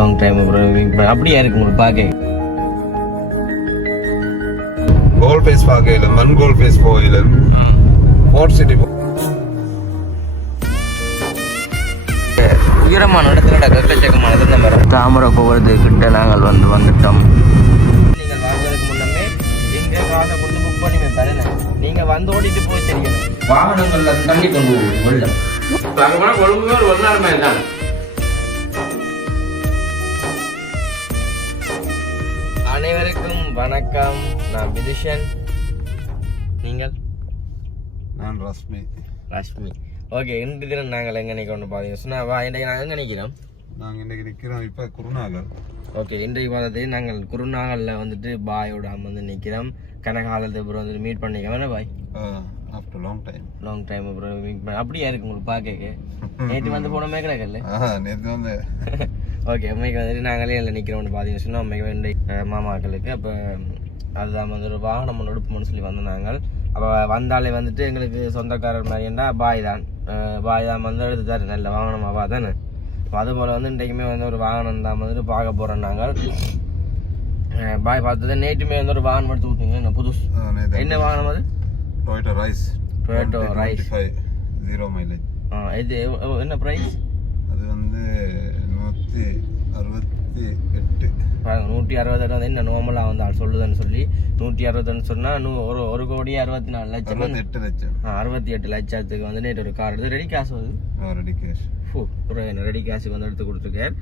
Long time அப்படியே இருக்கு உங்களுக்கு பார்க்க. கோல் ஃபேஸ் பார்க்கல, மண் கோல் ஃபேஸ் போயில, போர்ட் சிட்டி உயரமான இடத்துல கக்கச்சக்கமானது இந்த மாதிரி தாமரை போகிறது கிட்ட நாங்கள் வந்துட்டோம். நீங்கள் வாங்குறதுக்கு முன்னமே எங்கே காசை கொடுத்து புக் பண்ணி வைப்பாருன்னு நீங்கள் வந்து ஓடிட்டு போய் தெரியும். வாகனங்கள்ல தண்ணி கொண்டு வெள்ளம் கொழும்பு ஒரு நாள் மாதிரி தான். அனைவருக்கும் வணக்கம். நான் விதுஷன். நீங்கள்? நான் ரஷ்மி. ஓகே, இன்று தினம் நாங்கள் எங்கே நிற்கிறோம்னு பார்த்தீங்கன்னா இன்றைக்கு நாங்கள் எங்கே நிற்கிறோம்? நாங்கள் இன்றைக்கு நிற்கிறோம் இப்போ குருநாகல். ஓகே, இன்றைக்கு பார்த்தது நாங்கள் குருநாகலில் வந்துட்டு பாயோட வந்து நிற்கிறோம். கனகாலத்துக்கு அப்புறம் வந்துட்டு மீட் பண்ணிக்கிறோம். பாய் ஆஃப்டர் லாங் டைம் அப்புறம் மீட் பண்ண அப்படியே இருக்கு உங்களுக்கு பார்க்க. நேற்று வந்து போன மேக்கல நேற்று வந்து ஓகே, அம்மைக்கு வந்துட்டு நாங்களே இல்லை நிற்கிறோம்னு பார்த்தீங்கன்னு சொன்னால் அம்மைக்கு வந்து மாமாக்களுக்கு அப்போ அதுதான் வந்து ஒரு வாகனம் ஒன்று எடுப்போம்னு சொல்லி வந்து நாங்கள். அப்போ வந்தாலே வந்துட்டு எங்களுக்கு சொந்தக்காரர் மாதிரின்னா பாய் தான் வந்து எடுத்துட்டாரு நல்ல வாகனமாவா தானே. அதுபோல் வந்து இன்றைக்குமே வந்து ஒரு வாகனம் தான் வந்துட்டு பார்க்க போகிறோம் நாங்கள். பாய் பார்த்தது நேற்றுமே வந்து ஒரு வாகனம் எடுத்து கொடுத்தீங்க. என்ன புதுசு என்ன வாகனம் அது? Toyota rice 0 mileage. இது என்ன ப்ரைஸ்? அது வந்து 168. 168 வந்து என்ன நார்மலாக வந்து அது சொல்லுதுன்னு சொல்லி 160 சொன்னால் 1,64,00,000 68 லட்சத்துக்கு வந்து நேற்று ஒரு கார் எடுத்து ரெடி கேஷ் வருது. ரெடி கேஷுக்கு வந்து எடுத்து கொடுத்துருக்கார்.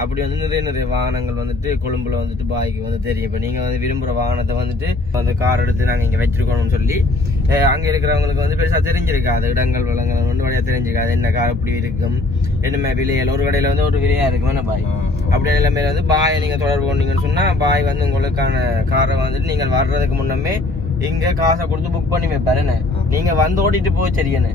அப்படி வந்து நிறைய வாகனங்கள் வந்துட்டு கொழும்புல வந்துட்டு பாய்க்கு வந்து தெரியும். இப்போ நீங்கள் வந்து விரும்புகிற வாகனத்தை வந்துட்டு அந்த கார் எடுத்து நாங்கள் இங்கே வச்சிருக்கணும்னு சொல்லி அங்கே இருக்கிறவங்களுக்கு வந்து பெருசாக தெரிஞ்சிருக்காது. இடங்கள் வளங்கள் வந்து வழியாக தெரிஞ்சிருக்காது. என்ன கார் இப்படி இருக்கும், என்ன விலையில் ஒரு கடையில் வந்து ஒரு விலையாக இருக்கும் என்ன பாய். அப்படி எல்லாமே வந்து பாயை நீங்கள் தொடர்பு கொண்டீங்கன்னு சொன்னால் பாய் வந்து உங்களுக்கான காரை வந்துட்டு நீங்கள் வர்றதுக்கு முன்னமே இங்கே காசை கொடுத்து புக் பண்ணி வைப்பாரு. என்ன நீங்கள் வந்து ஓடிட்டு போய் சரியானு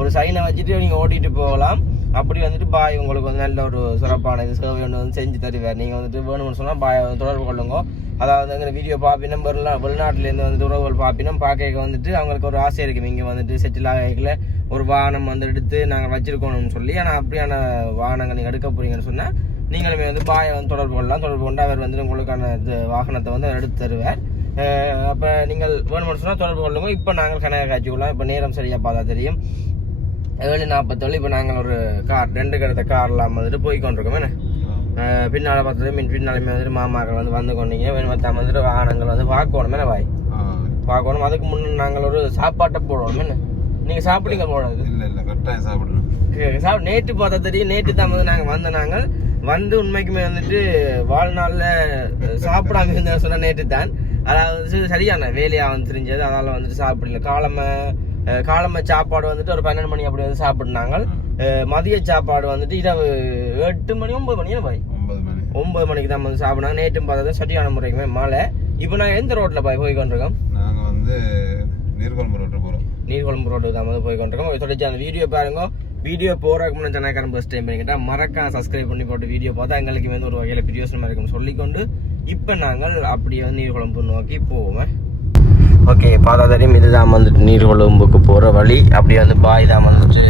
ஒரு சைனை வச்சுட்டு நீங்கள் ஓட்டிட்டு போகலாம். அப்படி வந்துட்டு பாய் உங்களுக்கு வந்து நல்ல ஒரு சிறப்பான இது சேவை ஒன்று வந்து செஞ்சு தருவார். நீங்கள் வந்துட்டு வேணும்னு சொன்னால் பாய் தொடர்பு கொள்ளுங்க. அதாவது எங்கள் வீடியோ பார்ப்பினும் வெளிநாட்டிலேருந்து வந்துட்டு உறவுகள் பார்ப்பினும் பார்க்க வந்துட்டு அவங்களுக்கு ஒரு ஆசை இருக்கும் இங்கே வந்துட்டு செட்டில் ஆகல ஒரு வாகனம் வந்து எடுத்து நாங்கள் வச்சிருக்கணும்னு சொல்லி. ஆனால் அப்படியான வாகனங்கள் நீங்கள் எடுக்க போறீங்கன்னு சொன்னால் நீங்களுமே வந்து பாயை வந்து தொடர்பு கொள்ளலாம். தொடர்பு கொண்டு அவர் வந்து உங்களுக்கான இது வாகனத்தை வந்து அவர் எடுத்து தருவார். அப்போ நீங்கள் வேணும்னு சொன்னால் தொடர்பு கொள்ளுங்க. இப்போ நாங்கள் கனக காட்சிக்குள்ளோம். இப்போ நேரம் சரியாக பார்த்தா தெரியும் 7:47. இப்போ நாங்கள் ஒரு கார் 2 கடத்த கார்லாம் வந்துட்டு போய்கொண்டிருக்கோம். என்ன பின்னால் பார்த்தது பின்னாலுமே வந்துட்டு மாமாக்கள் வந்து கொண்டீங்க வேணுமத்தா வந்துட்டு வாகனங்கள் வந்து பார்க்கணும். என்ன பாய் பார்க்கணும். அதுக்கு முன்னே நாங்கள் ஒரு சாப்பாட்டை போடணும். என்ன நீங்கள் சாப்பிடுங்க போடாது நேற்று பார்த்தா தெரியும். நேற்று தான் வந்து நாங்கள் வந்து உண்மைக்குமே வந்துட்டு வாழ்நாளில் சாப்பிடாம இருந்த சொன்ன நேற்று தான். அதாவது சரியான வேலையாக வந்து தெரிஞ்சது. அதனால் வந்துட்டு சாப்பிடல. காலமை சாப்பாடு வந்துட்டு ஒரு 12 மணி அப்படி வந்து சாப்பிட்னாங்க. மதிய சாப்பாடு வந்துட்டு இரவு 8 மணி 9 மணி பாய் 9 மணிக்கு தான் வந்து சாப்பிட்னாங்க. நேற்றும் பார்த்தா சரியான முறைக்குமே மாலை. இப்போ நாங்கள் எந்த ரோட்டில் பாய் போய் கொண்டிருக்கோம்? நாங்கள் வந்து நீர்கொழும்பு ரோட்டு போகிறோம். நீர்கொழும்பு ரோடு தான் வந்து போய் கொண்டிருக்கோம். தொடர்ச்சி அந்த வீடியோ பாருங்க. வீடியோ போகிறதுக்கு முன்னாடி சேனல் ஃபர்ஸ்ட் டைம் பண்ணிக்கிட்டா மறக்காம சப்ஸ்கிரைப் பண்ணி போட்டு வீடியோ பார்த்தா எங்களுக்கு வந்து ஒரு வகையில் பிரியோசனமாக இருக்குன்னு சொல்லிக்கொண்டு இப்போ நாங்கள் அப்படியே வந்து நீர்கொழும்பு நோக்கி போவோம். ஓகே, பார்த்தா தெரியும் இதுதான் வந்துட்டு நீர்கொழும்புக்கு போகிற வழி. அப்படியே வந்து பாய் தான் வந்துட்டு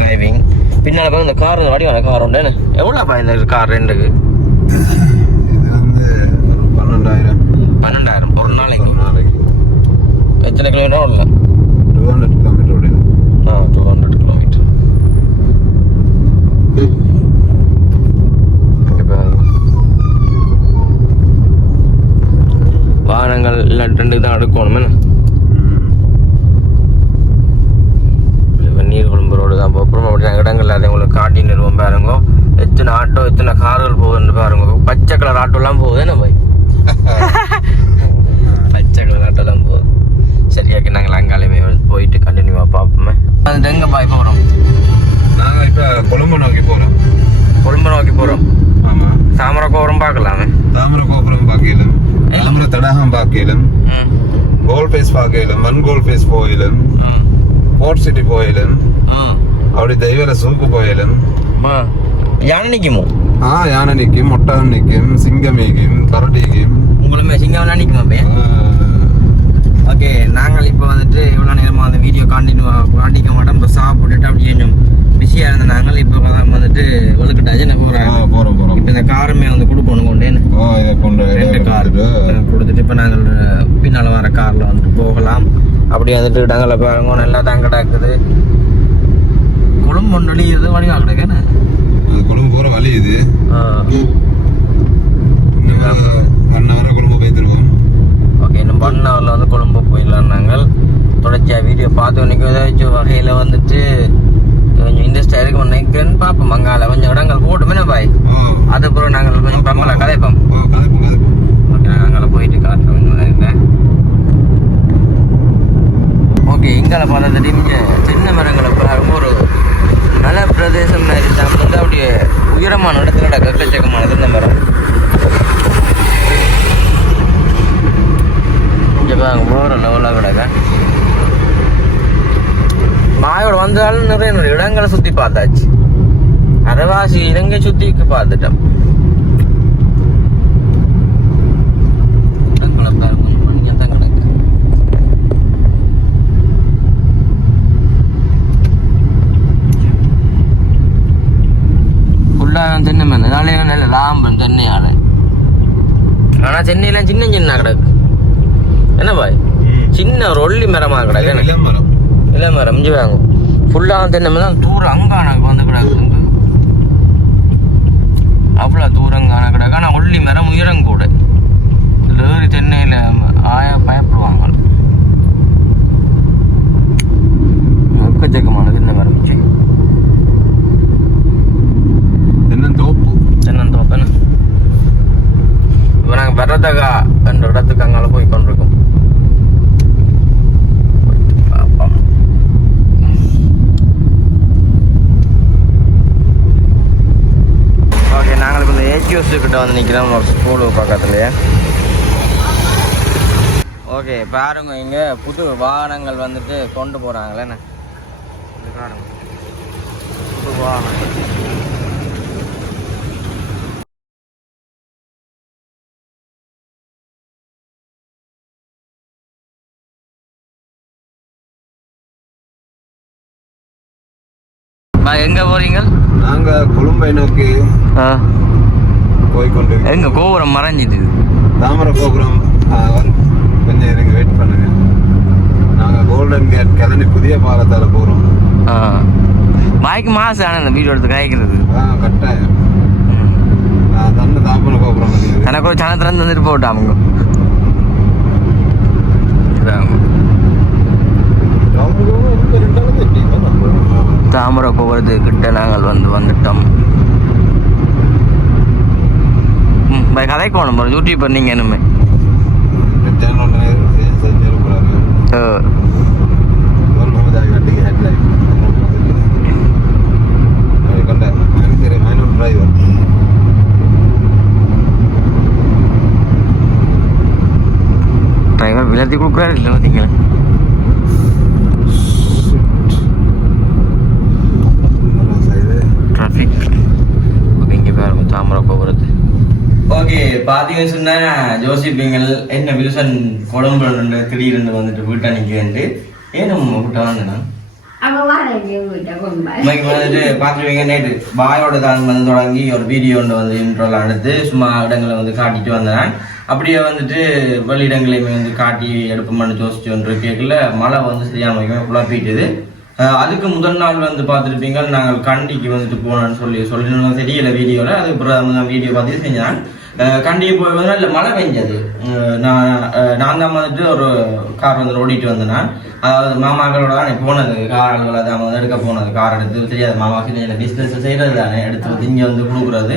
டிரைவிங். பின்னால் பார்த்து இந்த கார் இந்த வடிவான கார் உண்டு. எவ்வளோ பாய் இந்த கார் ரெண்டுக்கு? இது வந்து 12,000 ஒரு நாளைக்கு. எத்தனை கிலோமீட்டர் ஓடல? 200 கிலோமீட்டர் ஓடிது. 200 கிலோமீட்டர். வாகனங்கள் இல்லை 2 தான் எடுக்கணும். நீர்கொழும்பு ரோடு தான் போகிறோம். அப்படி இடங்கள் அதை உங்களுக்கு காட்டி நிறுவம் பாருங்க. எத்தனை ஆட்டோ எத்தனை கார்கள் போகுதுன்னு பாருங்க. பச்சை கலர் ஆட்டோலாம் போகுது. என்ன பாய் பச்சை கலர் ஆட்டோலாம் போகுது. சரி, ஓகே, நாங்கள் அங்காலையுமே போயிட்டு கண்டினியூவாக பார்ப்போமே. அது எங்கே பாய் போகிறோம்? நாங்கள் இப்போ கொழும்பு நோக்கி போகிறோம். ஆமாம், தாமரை கோபுரம் பார்க்கலாமே. தாமரை கோபுரம் பார்க்கலும், தாமரை தடாகம் பார்க்கலும், கோல் ஃபேஸ் பார்க்கலும், மண் கோல் ஃபேஸ் போயிலும், போர்ட் சிட்டி போயிலும், அப்படி தெய்வல சூப்பு போயிலும். யானை நிற்குமோ? யானை நிற்கும், ஒட்டகம் நிற்கும், சிங்கம் நிற்கும், கரடிக்கும். உங்களுமே சிங்கம்லாம் நிற்குமா பே? ஓகே, நாங்கள் இப்போ வந்துட்டு இவ்வளோ நேரமாக அந்த வீடியோ காண்டிக்க மாட்டோம். இப்போ சாப்பிட்டுட்டு அப்படி கொஞ்சம் பிஸியாக இருந்த நாங்கள் இப்போ வந்துட்டு ஒழுக்கட்டாச்சு என்ன போகிறோம். இப்போ இந்த காருமே வந்து கொடுக்கணும் கொண்டேன்னு இதை கொண்டு 2 கார் கொடுத்துட்டு இப்போ நாங்கள் பின்னால் வர காரில் வந்துட்டு போகலாம். அப்படி வந்துட்டு இடங்களை பாருங்க நல்லா தான் கிடக்குது. குடும்பம் ஒன்றியது வழியாக கிடக்குன்னு குடும்பம் போகிற வழி இது. இன்னும் 1 hour குடும்பம் போய்த்துருக்கோம். ஓகே, இன்னும் 1 hourல வந்து கொழும்பு போயிடலாம். நாங்கள் தொடர்ச்சியாக வீடியோ பார்த்து இன்னைக்கு ஏதாச்சும் வகையில் வந்துட்டு கொஞ்சம் இன்ட்ரெஸ்டாக இருக்கும் நினைக்கிறேன்னு பார்ப்போம். அங்கால கொஞ்சம் இடங்கள் போட்டுமே பாய். அதுக்கப்புறம் நாங்கள் கொஞ்சம் பம்மலை கதைப்போம். ஓகே, நாங்கள் அங்கே போயிட்டு காட்டுறோம். ஓகே, இங்கால பார்த்தா இங்கே சின்ன மரங்களை பாருங்க. ஒரு நல்ல பிரதேசம் வந்து அப்படியே உயரமான இடத்துல எக்கச்சக்கமான சின்ன மரம். இங்கே பாருங்க போகிற லெவலாக கிடக்க. மாயோட வந்தாலும் நிறைய இடங்களை சுற்றி பார்த்தாச்சு. அரைவாசி இடங்க சுற்றி பார்த்துட்டோம். தென்னை மரம் நாளையும் நல்ல லாம்பம் தென்னையால. ஆனா சென்னையில சின்ன சின்ன கிடக்கு என்ன பாய், சின்ன ஒரு ஒல்லி மரமா கிடக்கு. இலை மரம் இஞ்சி வாங்கும் ஃபுல்லாக தென்னை மரம் தூரம் அங்கான வந்து கிடக்கு. அவ்வளோ தூரங்கான கிடக்கு. ஆனால் ஒல்லி மரம் உயரம் கூட. இதில் ஏறி தென்னையில் பயப்படுவாங்க. எக்கச்சக்கமான தென்னை மரம். தென்னந்தோப்பு இப்போ நாங்கள் பெறதகா என்ற இடத்துக்கு அங்கால போய் கொண்டிருக்கோம். ஓகே, நாங்கள் இப்போ இந்த ஏஜியோஸ் கிட்ட வந்து நிற்கிறோம் ஒரு ஸ்கூலு பக்கத்துலேயே. ஓகே, பாருங்க இங்கே புது வாகனங்கள் வந்துட்டு கொண்டு போகிறாங்களேண்ணே. புது வாகனங்கள் எங்க போறீங்க? நாங்க கொழும்பை நோக்கி போய்கொண்டு. எங்க கோபுரம் மறைஞ்சிட்டு தாமரை கோபுரம் கொஞ்சம் இருங்க, வெயிட் பண்ணுங்க. நாங்க கோல்டன் கேட் கிளம்பி புதிய பாலத்தால போறோம். பாய்க்கு மாசம் ஆனா இந்த வீடியோ எடுத்து காய்க்கிறது கட்டாயம். தன்னை தாமரை கோபுரம் எனக்கு ஒரு சனத்துல வந்துட்டு போட்டாங்க. தாமரை கோபுரத்து கிட்ட நாங்கள் வந்துட்டோம். கதைக்கோணும் போகிறோம் யூடியூபர் நீங்கள் என்னமே. டிரைவர் விளையாட்டி கொடுக்குறாரு இல்லை பார்த்தீங்களா? டிராஃபிக். ஓகே, இங்கே பாருங்க தாமரை கோபுரத்து. ஓகே, பார்த்தீங்கன்னு சொன்னால் ஜோசிப்பிங்கள் என்ன வில்சன் கொழும்புல திடீர்னு வந்துட்டு வீட்டை நிற்கிறேன்ட்டு ஏன் வீட்டை வாங்கினா வந்துட்டு பார்த்துருவீங்க. நேற்று பாயோட தான் வந்து தொடங்கி ஒரு வீடியோ ஒன்று வந்து இன்ட்ரோலாம் எடுத்து சும்மா இடங்களை வந்து காட்டிட்டு வந்தேன். அப்படியே வந்துட்டு வெளியிடங்களையுமே வந்து காட்டி எடுப்போம்னு யோசிச்சு ஒன்று கேட்கல. மழை வந்து சரியான குழப்பிட்டுது. அதுக்கு முதல் நாள் வந்து பார்த்துருப்பீங்க நாங்கள் கண்டிக்கு வந்துட்டு போனோன்னு சொல்லி தெரியல வீடியோவில். அதுக்கப்புறம் நான் வீடியோ பார்த்து செஞ்சேன். கண்டிக்கு போய் வந்து இல்லை மழை பெஞ்சது. நான் தான் வந்துட்டு ஒரு கார் வந்து ஓடிட்டு வந்தேன். அதாவது மாமாக்களோட தான் போனது. கார் ஆளுகளை தான் வந்து எடுக்க போனது. கார் எடுத்து தெரியாது மாமாவுக்கு இல்லை பிஸ்னஸ் செய்கிறது தானே எடுத்து வந்து இங்கே வந்து கொடுக்குறது.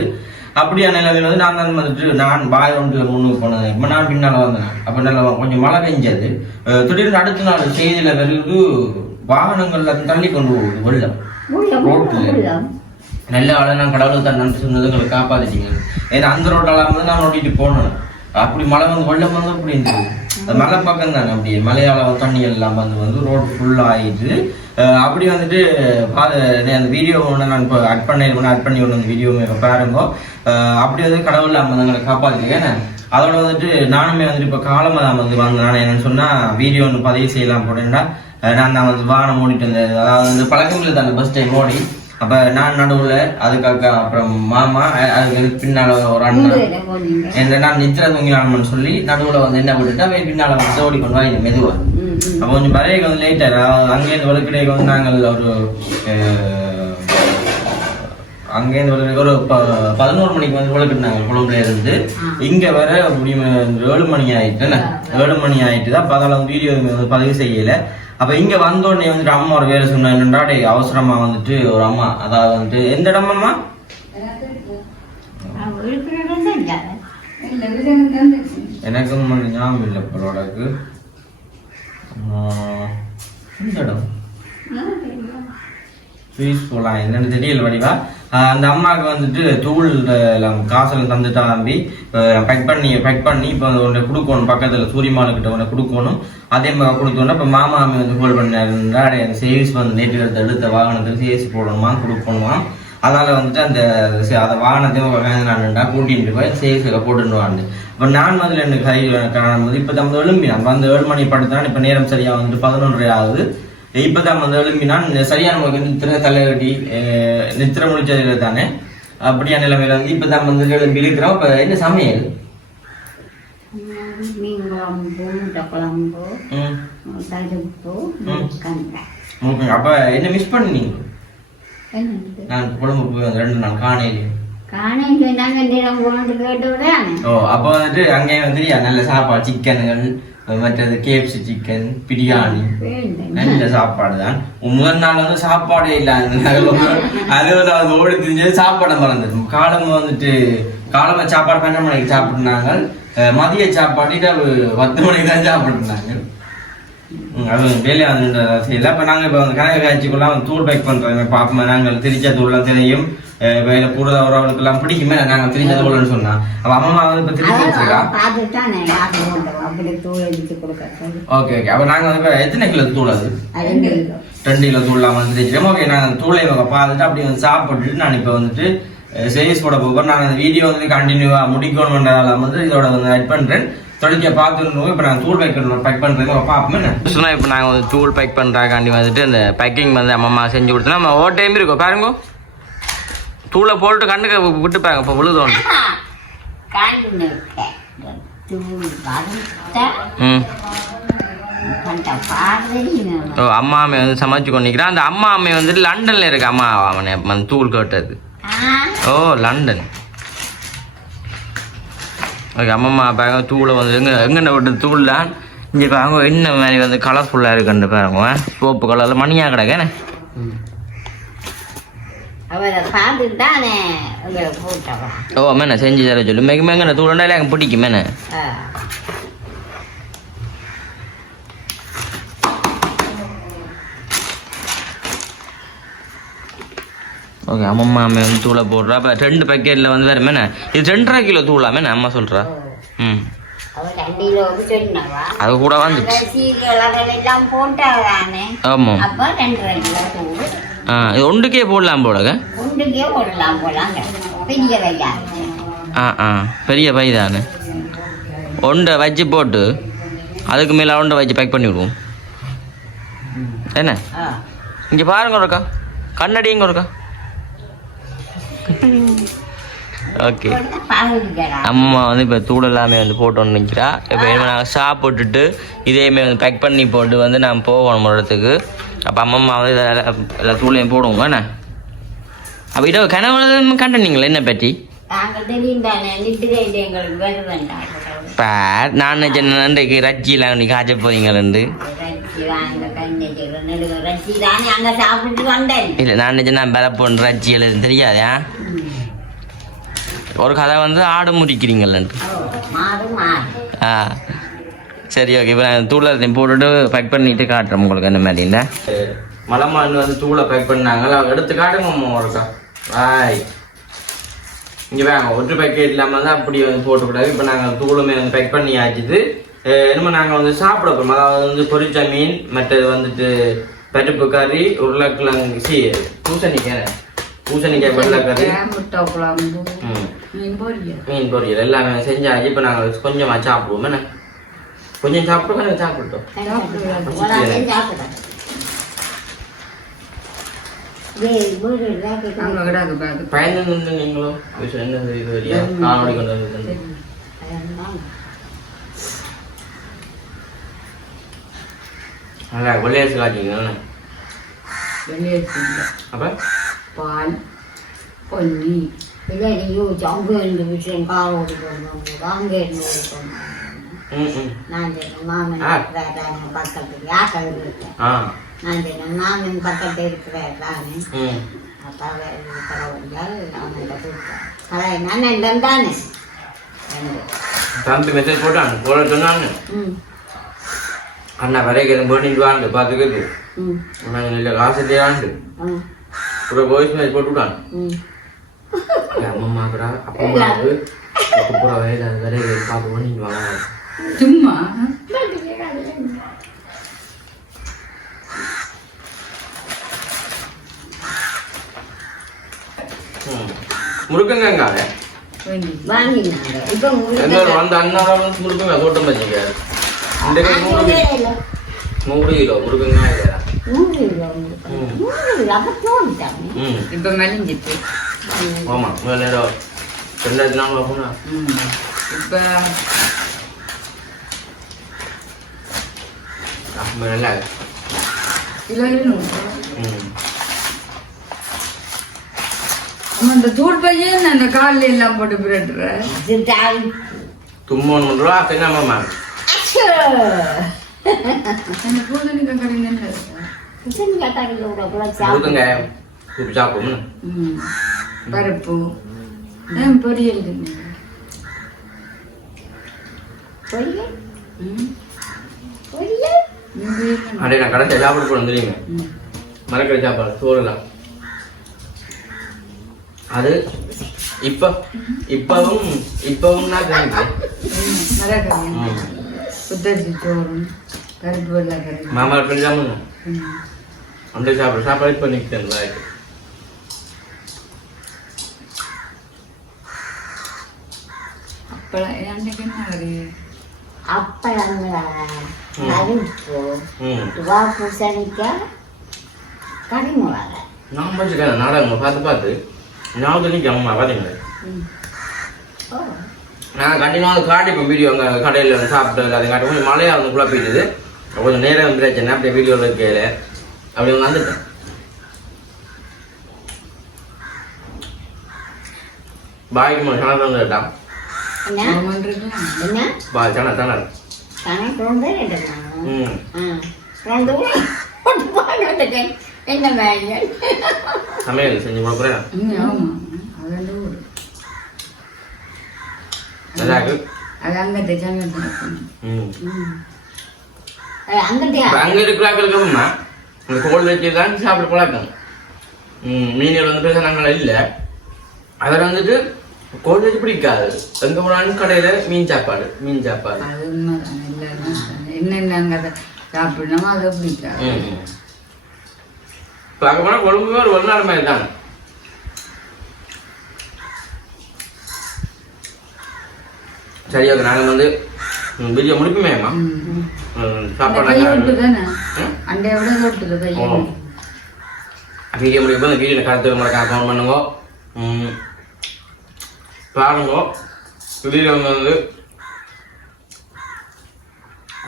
அப்படியான நிலைமையில் வந்து நான் தான் வந்துட்டு நான் பாய் ஒன்றில் முன்னுக்கு போனது. இப்போ நான் பின்னால் வந்தேன். அப்போ நல்லா கொஞ்சம் மழை பெஞ்சது. திடீர்னு அடுத்த நாள் செய்தியில் வருது வாகனங்கள்ல தள்ளி கொண்டு போகுது வெள்ளம் ரோட்ல. நல்ல ஆளை நான் கடவுளுக்கு தான் நன்றி சொன்னது எங்களை காப்பாத்திட்டீங்க. ஏன்னா அந்த ரோட்டெல்லாம் வந்து நான் ஓட்டிட்டு போனேன். அப்படி மழை வந்து வெள்ளம் வந்து அப்படி இருந்தது. அது மலை பக்கம் தானே அப்படியே மலையாள தண்ணி எல்லாம் வந்து ரோடு ஃபுல்லாக ஆயிடுச்சு. அப்படி வந்துட்டு அந்த வீடியோ ஒன்று நான் இப்போ அட் பண்ணி ஒன்று அந்த வீடியோவுமே பாருங்க. அப்படி வந்து கடவுள் நம்ம எங்களை காப்பாற்றிருக்கேன். அதோட வந்துட்டு நானுமே வந்துட்டு இப்போ காலமாக வந்து வந்தேன். என்னன்னு சொன்னால் வீடியோ ஒன்று பதிவு செய்யலாம் போட்டேன்னா நான் வந்து வாகனம் ஓடிட்டு வந்தேன். அதாவது வந்து பழக்கமில்லை தானே ஃபர்ஸ்ட் டைம் ஓடி. அப்போ நான் நடுவில் அதுக்காக அப்புறம் மாமா அதுக்கு பின்னால் ஒரு அண்ணன் என்ன நான் நித்திர தூங்கினான்னு சொல்லி நடுவில் வந்து என்ன விட்டுட்டு அவை பின்னால் வந்து ஓடிக்கொண்டு வாங்க மெதுவாக. அப்போ கொஞ்சம் பறையக்கு வந்து லேட்டாக அங்கேருந்து வலுக்கிடையே வந்து நாங்கள் ஒரு அங்கேருந்து ஒரு 11 மணிக்கு வந்து வலுக்கிட்டாங்க குழம்புல இருந்து இங்கே வர 7 மணி ஆயிட்டுன்னு 7 மணி ஆயிட்டு தான். அப்போ அதில் வந்து வீடியோ பதிவு செய்யலை. அப்போ இங்கே வந்தோடனே வந்துட்டு அம்மா ஒரு வேலை சொன்னா என்னண்டா அவசரமாக வந்துட்டு ஒரு அம்மா அதாவது வந்துட்டு எந்த இடமம்மா எனக்கும் வந்து ஞாபகம் இல்லை பொருளுக்கு எந்த இடம் ஃபீஸ் போகலாம் என்னன்னு தெரியல வடிவா. அந்த அம்மாவுக்கு வந்துட்டு தூள் காசெல்லாம் தந்துட்டா தம்பி பேக் பண்ணி இப்போ ஒன்றை கொடுக்கணும் பக்கத்தில் சூரியமானுக்கிட்ட ஒன்றை கொடுக்கணும். அதே மாதிரி கொடுத்தோன்னா இப்போ மாமாமி வந்து கோல் பண்ணாருன்றா அந்த சேவிஸ் வந்து நேற்று எடுத்த வாகனத்துக்கு சேவிஸ் போடணுமா கொடுக்கணுமா. அதனால் வந்துட்டு அந்த வாகனத்தையும் வேங்கினான்டா கூட்டிகிட்டு போய் சேவிஸை போட்டுருவாண்டு. இப்போ நான் வந்து எனக்கு கை காணும்போது இப்போ நம்ம எழும்பி நம்ம அந்த 7 மணி படுத்தான். இப்போ நேரம் சரியாக வந்துட்டு 11:30 ஆகுது. இப்பதான் வந்து எழுப்பினான் சரியான முறைக்கு நித்திர தலைகட்டி நித்திர முடிச்சதுல தானே அப்படியா நிலைமையில வந்து இப்பதான் வந்து எழுப்பி இருக்கிறோம். இப்ப என்ன சமையல் அப்ப என்ன மிஸ் பண்ணீங்க? நான் குழம்பு போய் 2 நாள் காணையிலே அப்ப வந்துட்டு அங்கே வந்து நல்ல சாப்பாடு சிக்கன்கள் மற்றது KFC சிக்கன் பிரியாணி நல்ல சாப்பாடு தான். முதல் நாள் வந்து சாப்பாடே இல்லை. அது ஓடி தெரிஞ்சது சாப்பாடை மறந்துடும். காலம் வந்துட்டு காலமா சாப்பாடு 12 மணிக்கு சாப்பிட்டுனாங்க. மதிய சாப்பாடு 10 மணிக்கு தான் சாப்பிட்டுனாங்க. அது வேலையா வந்து செய்யல. இப்போ நாங்கள் இப்போ வந்து கனக காய்ச்சிக்குள்ள தூள் பேக் பண்ணுறோம் பார்ப்போம். நாங்கள் திரிச்ச தூள்லாம் தெரியும் வேலை கூட அவர்களுக்கெல்லாம் பிடிக்குமே. நாங்கள் திரிச்ச தூள்னு சொன்னோம். அப்போ அம்மா வந்து இப்போ திரிச்சு வச்சிருக்கா. Okay okay. அப்போ நாங்கள் வந்து இப்போ எத்தனை கிலோ தூள் அது 2 கிலோ தூள்லாம் வந்து திரிச்சிட்டோம். ஓகே நாங்கள் தூளை பார்த்துட்டு அப்படி வந்து சாப்பிட்டுட்டு நான் இப்போ வந்துட்டு சேவிஸ் போட போகிறோம். நான் அந்த வீடியோ வந்து கண்டினியூவாக முடிக்கணுன்றதால வந்து இதோட வந்து ஆட் பண்ணுறேன். தொழிற்க பார்த்துருந்தோம். இப்போ நாங்கள் தூள் பேக் பண்ணுறேன் பார்ப்போமே. சொன்னால் இப்போ நாங்கள் வந்து தூள் பேக் பண்ணுறாக்காண்டி வந்துட்டு அந்த பேக்கிங் வந்து அம்மா செஞ்சு கொடுத்தோன்னா நம்ம ஓ டைம் இருக்கோம் பாருங்க. தூளை போட்டு கண்ணுக்கு விட்டுப்பாங்க. இப்போ விழுதோண்டு ஓ அம்மா அம்மையை வந்து சமைச்சு கொண்டிருக்கிறேன். அந்த அம்மா அம்மையை வந்துட்டு லண்டனில் இருக்கு. அம்மா அவனை தூள் கேட்டது. ஓ லண்டன். ஓகே அம்மம்மா பாருங்க தூளை வந்து எங்கென்ன விட்டு தூள் தான் இங்கே பாருங்க. என்ன மாதிரி வந்து கலர்ஃபுல்லாக இருக்குன்னு பாருங்க. சோப்பு கலரில் மணியாக கிடக்கேண்ணே. ஓ மேண்ணே செஞ்சு தர சொல்லு. மேங்கண்ணே தூளுண்டாலே எனக்கு பிடிக்கும் மேண்ணே. ஓகே அம்மம்மா அம்மா வந்து தூளை போடுறா. அப்போ 2 பேக்கெட்டில் வந்து வேறு மேண்ணே இது 2.5 கிலோ தூளாமே அம்மா சொல்கிறா. ம் அது கூட வந்துச்சு. ஆமாம் இது ஒன்றுக்கே போடலாம் போலங்க. பெரிய பை தானே. ஒன்றை வச்சு போட்டு அதுக்கு மேலே ஒன்றை வச்சு பேக் பண்ணி விடுவோம் என்ன. இங்கே பாருங்க ஒருக்கா கண்ணாடி எங்கே இருக்கா. ஓகே அம்மா வந்து இப்போ தூள் எல்லாமே வந்து போட்டோன்னு நிற்கிறா. இப்போ என்ன நாங்கள் சாப்பிட்டுட்டு இதேமாரி வந்து பேக் பண்ணி போட்டு வந்து நான் போகணும் ஒரு இடத்துக்கு. அப்போ அம்மம்மா வந்து எல்லா தூளையும் போடுவோங்க என்ன. அப்போ இதோ கனவு கண்டனீங்களா என்ன பற்றி நான் நன்றைக்கு ரச்சியில் நீ காய்ச்ச போறீங்களு. இல்லை நான் நான் பலப்போன் ரச்சியில் தெரியாதா. ஒரு கதை வந்து ஆடு முடிக்கிறீங்களன்ட்டு. சரி ஓகே. இப்போ நான் தூளை போட்டுட்டு பேக் பண்ணிட்டு காட்டுறேன் உங்களுக்கு என்ன மாதிரி. இல்லை மலமான் வந்து தூளை பேக் பண்ணாங்களா எடுத்து காட்டுங்க ஒருக்கா. ஆய் இங்கே வாங்க. ஒற்று பேக்கெட் இல்லாமல் தான் அப்படி வந்து போட்டுக்கூடாது. இப்போ நாங்கள் தூளுமே வந்து பேக் பண்ணி ஆச்சுது. இனிமேல் நாங்கள் வந்து சாப்பிட போகிறோம். அதாவது வந்து பொரிச்ச மீன் மற்றது வந்துட்டு பருப்பு கறி உருளைக்கிழங்கு பூசணிக்காய் வெள்ளைக்கறி மீன் பொரியல் எல்லாமே செஞ்சாச்சு. இப்போ நாங்கள் கொஞ்சமாக சாப்பிடுவோம் என்ன. கொஞ்சம் சாப்பிட்டோம் சாப்பிட்டோம். நம்ம கிடாக்கு பார்த்து பயந்து நின்று நீங்களும் விஷயம் என்ன இது வரையா காணொலி கொண்டு வந்து நல்லா வெள்ளையரசு காய்ச்சிங்க வெளியேற்று அப்போ பால் பொன்னி இல்லை நீயும் அங்கே இந்த விஷயம் கார் ஓடி போடுவாங்க அங்கே இருந்து ஓடி போடுவாங்க நான் மாமன் பக்கத்துக்கு யாக்கல் இருக்கேன் நான் சொன்னேன் மாமன் பக்கத்தில் இருக்கிறேன் தானே அப்போ பரவாயில்லை அவன்கிட்ட கொடுத்தேன் அதை நான் என்ன தானே தம்பி மெசேஜ் போட்டான் போட சொன்னாங்க அண்ணா வரைக்கும் பண்ணிட்டு வாங்க பார்த்துக்கிறது நாங்கள் இல்லை காசு இல்லையாண்டு ஒரு வாய்ஸ் மெசேஜ் போட்டு விட்டான் அம்மாக்கடா அப்பம்மாவுக்கு அப்புறம் வயது வரைக்கும் பார்த்து பண்ணிட்டு வாங்க சும்மா முருக்கங்காங்க வாங்கினாங்க இப்போ இன்னொரு வந்து அண்ணாவோட வந்து முருக்கங்க தோட்டம் வச்சுங்க இந்த 100 கிலோ முருக்கங்காய் இல்லையா 100 கிலோ அப்போ தோண்டிட்டாங்க இப்போ மெலிஞ்சிட்டு ஆமாம் நேரம் 2004 போனா இப்போ நல்லா கிலோ அந்த தூள் பையன் அந்த காலில் எல்லாம் போட்டு பிறட்டுற தும்மோன்னு பண்ணுறோம் தென்னாமாம்மா எனக்கு பூதணிக்காய் முருக்கங்க சூப்பு சாப்பிடும் பருப்பு பொரியல் அப்படியே நான் கடைசி சாப்பிட போனோம் தெரியுங்க மரக்கடை சாப்பாடு சோறுலாம் அது இப்பவும் நான் புத்தரிசி சோறும் கருப்பு வெள்ளை கறி மாமா பிடிச்சாம அந்த சாப்பாடு இப்போ நிற்கிறேன் வாய்க்கு அப்பளம் அன்னைக்கு என்ன கறி அப்பளங்களா பருப்பு பூசணிக்காய் கறிமுறை நான் வச்சுக்கிறேன் நாடகம் பார்த்து நான் நிற்க அம்மா பார்த்தீங்களா நான் கண்டினியூவாக காட்டிப்பேன் வீடியோ அங்கே கடையில் வந்து சாப்பிட்டு அதை காட்டும் கொஞ்சம் மழையாக வந்து குழப்பிடுது கொஞ்சம் நேரம் பிரச்சனை அப்படியே வீடியோவில் இருக்கையில் அப்படி வந்துட்டேன் பாய்க்கு மட்டும் சனத்தை வந்து கேட்டான் பாய் சன சமையல் செஞ்சு கொடுக்குறேன் நல்லா இருக்கு அங்க இருக்கிறாங்களுக்கு இந்த கோல் வச்சு தான் சாப்பிட பழக்கம் மீன்கள் வந்து பேசுறாங்களா இல்லை அதில் வந்துட்டு கோல் வச்சு பிடிக்காது எங்க போனாலும் கடையில மீன் சாப்பாடு என்னென்ன சாப்பிடணுமோ அதை பிடிக்காது பார்க்க போனா கொழும்புமே ஒரு வெளிநாடு மாதிரி தான் சரி ஓகே நாங்கள் வந்து வீடியோ முடிப்புமேம்மா சாப்பாடு வீடியோ முடிப்பு அந்த வீடியோ கருத்து மறக்காம ஃபோன் பண்ணுங்க பாருங்க வீடியோ வந்து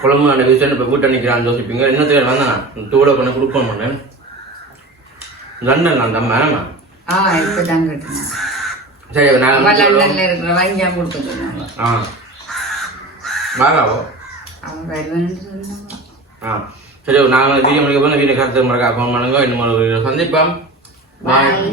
குழம்பு அந்த விஷயம் இப்போ வீட்டை நிற்கிறான்னு யோசிப்பீங்க இன்னத்துக்கு வந்தேன் தூளை பண்ண கொடுக்கணும் பண்ணேன் லண்டன் அந்த மேமா இப்போதான் சரி நாங்கள் லண்டன்ல இருக்கிற வாங்கியா கொடுத்துருக்காங்க வாகாவோ அவங்க வருவான்னு சொன்னாங்க சரி நாங்கள் வீடியோ முடிக்க போது வீடியோ கருத்து மறக்காம ஃபோன் பண்ணுங்க இன்னும் ஒரு சந்திப்போம் பாய்